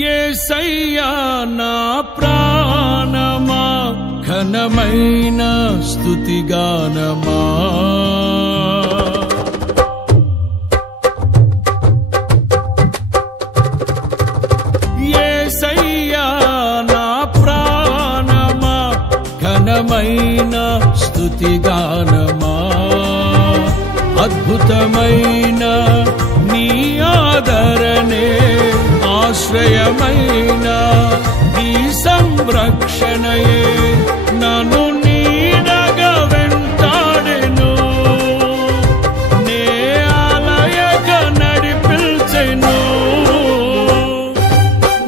యేసయ్యా నా ప్రాణమా ఘనమైన స్తుతిగానమా యేసయ్యా నా ప్రాణమా ఘనమైన స్తుతిగానమా అద్భుతమైన నీ ఆదరణే ఆశ్రయమైన నీ సంరక్షణయే నన్ను నీడగా వెంటాడెను నే ఆలయగా నడిపించెను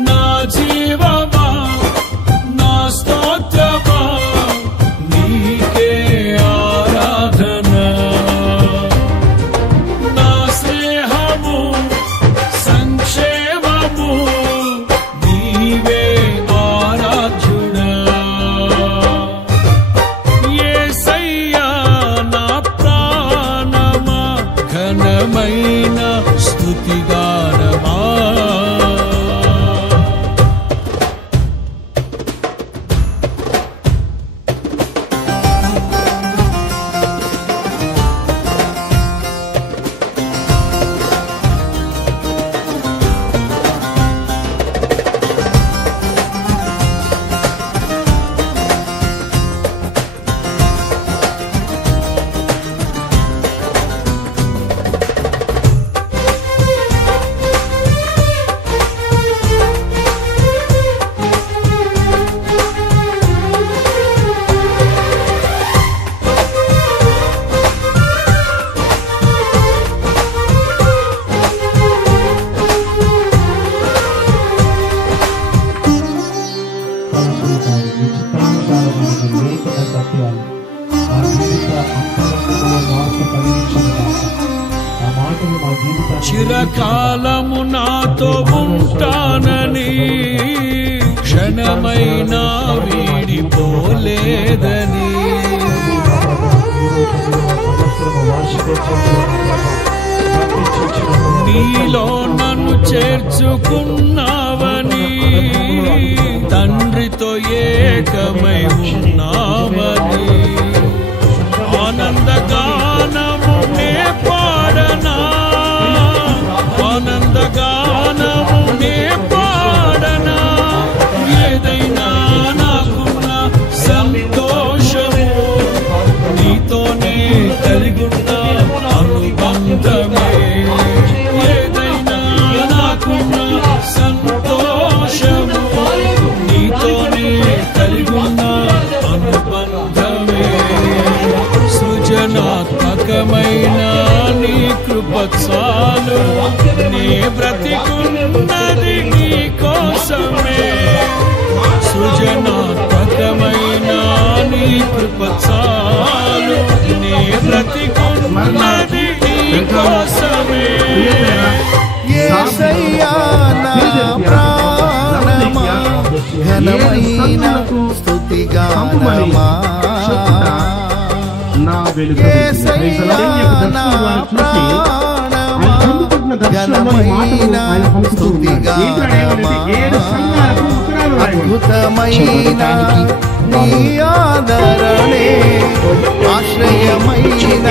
నా జీవమా నా స్తోత్రమా నీకే ఆరాధన నా స్నేహము సంక్షేమము నీవే ఆరాధ్యుడా యేసయ్యా నా ప్రాణమా ఘనమైన స్తుతిగానమా చిరకాలము నాతో ఉంటానని క్షణమైనా వీడిపోలేదని నీలో నన్ను చేర్చుకున్నావని తండ్రితో ఏకమై ఉన్నావని ఆనందగానము నే పాడనా ఆనందగానము నే పాడనా ఏదైనా నాకున్న సంతోషము నీతోనే కలిగున్న అనుబంధమే ఏదైనా నాకున్న సంతోషము నీతోనే కలిగున్న అనుబంధమే సృజనాత్మకమైన నీ కృప చాలు నీ బ్రతికున్నది నీ కోసమే సృజనాత్మకమైన నీ కృప చాలు నీ బ్రతికున్నది నీ కోసమే యేసయ్యా నా ప్రాణమా ఘనమైన స్తుతిగానమా యేసయ్యా నా ప్రాణమా ఘనమైన స్తుతిగానమా అద్భుతమైన నీ ఆదరణే ఆశ్రయమైన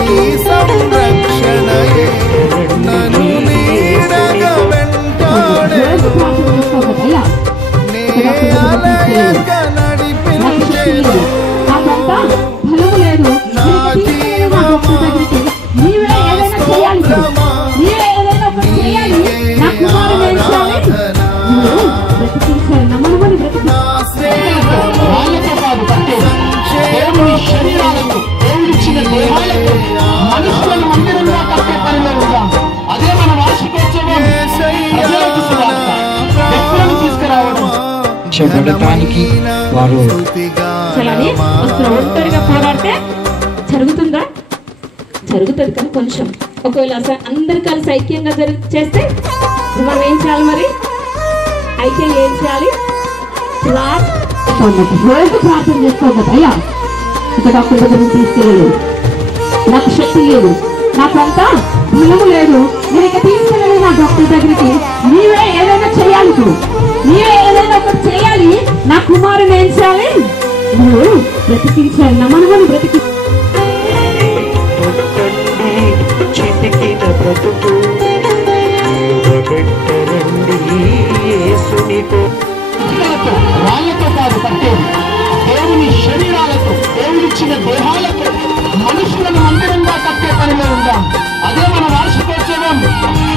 నీ సంరక్షణయే నన్ను నీడగా వెంటాడెను నే ఆలయగా నడిపించెను నా జీవమా నా స్తోత్రమా నీకే ఆరాధన నా స్నేహము సంక్షేమము చేయడానికి వారు ఒంటరిగా పోరాడితే జరుగుతుందా? జరుగుతుంది, కానీ కొంచెం. ఒకవేళ అందరు కలిసి ఐక్యంగా చేస్తే మనం ఏం చేయాలి? మరి ఐక్యంగా ఏం చేయాలి? ప్రార్థన చేసుకోండి. అయ్యా ఇక డాక్టర్ దగ్గర తీసుకెళ్ళలేదు, నాకు శక్తి లేదు, నాకంతా బలము లేదు, నేను ఇక తీసుకెళ్ళలేదు నా డాక్టర్ దగ్గరికి. నీవే ఏదైనా చేయాలి బ్రతికించారు, నా మనవని బ్రతికి చితికిన బ్రతుకు రాళ్లతో కాదు పట్టేది, దేవుని శరీరాలతో, దేవుడిచ్చిన దేహాలతో మనుషులను మందిరంగా కట్టే పనిలో ఉందాం. అదే మన వార్షికోత్సవం.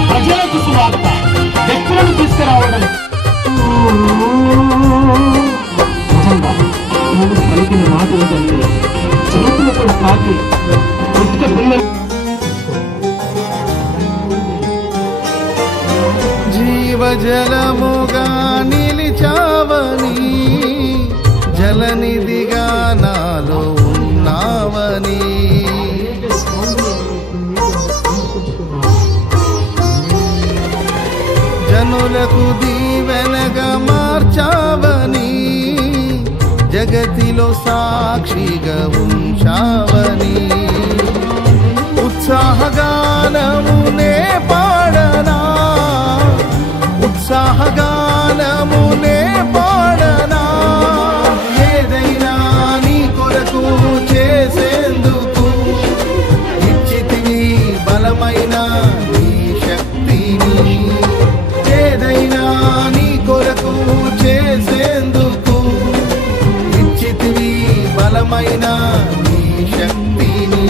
ప్రజలకు సువార్త, వ్యక్తులను తీసుకురావడం. పలికిన మాట ఏంటంటే చేతులు కూడా కాకి పుట్టుక పిల్లలు జీవజలముగా నిలిచావని, జలనిధిగా నాలో ఉన్నావని, జనులకు దీవెనగా మార్చావని, జగతిలో సాక్షిగా ఉంచావని, ఉత్సాహగానమునే పాడనా, ఉత్సాహగానమునే పాడనా, ఏదైనా నీ కొరకు చేసేందుకు ఇచ్చితివి బలమైన నీ శక్తిని, ఏదైనా నీ కొరకు చేసేందుకు ఇచ్చితివి బలమైన నీ శక్తిని.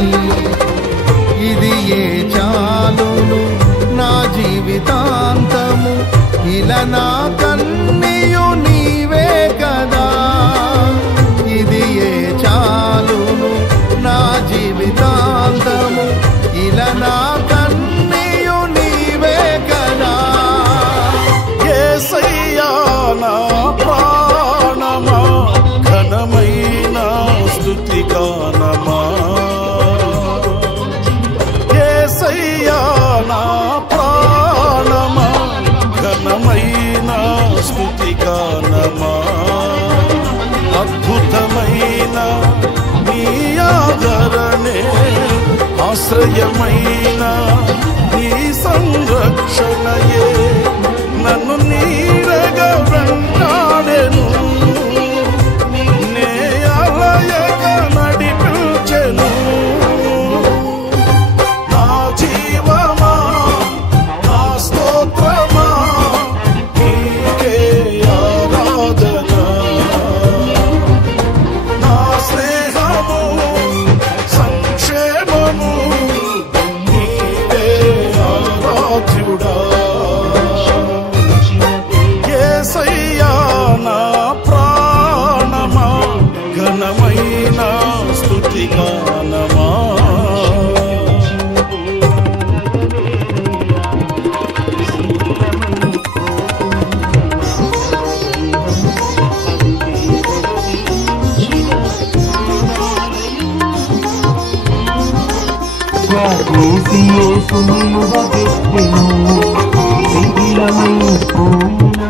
ఇది ఏ చాలును నా జీవితాంతము, ఇలా నా కన్నీయు నీవే కదా. ఇది ఏ చాలును నా జీవితాంతము, ఇలా నా కన్నీయు నీవే కదా. యేసయ్యా నా ప్రాణమా, ఘనమైన స్తుతి గానమా. యేసయ్యా నా ప్రాణమా, ఘనమైన స్తుతి గానమా. అద్భుతమైన నీ ఆదరణే, ఆశ్రయమైన నీ సంరక్షణయే నన్ను నీడగా వెంటాడెను, నే అలయగా నడిపించెను. నా జీవమా, నా స్తోత్రమా, నీకే ఆరాధన. నా స్నేహము, సంక్షేమము, నీవే ఆరాధ్యుడా. యేసయ్యా నా ప్రాణమా, ఘనమైన స్తుతి గానమా. శిథిలమై పోయిన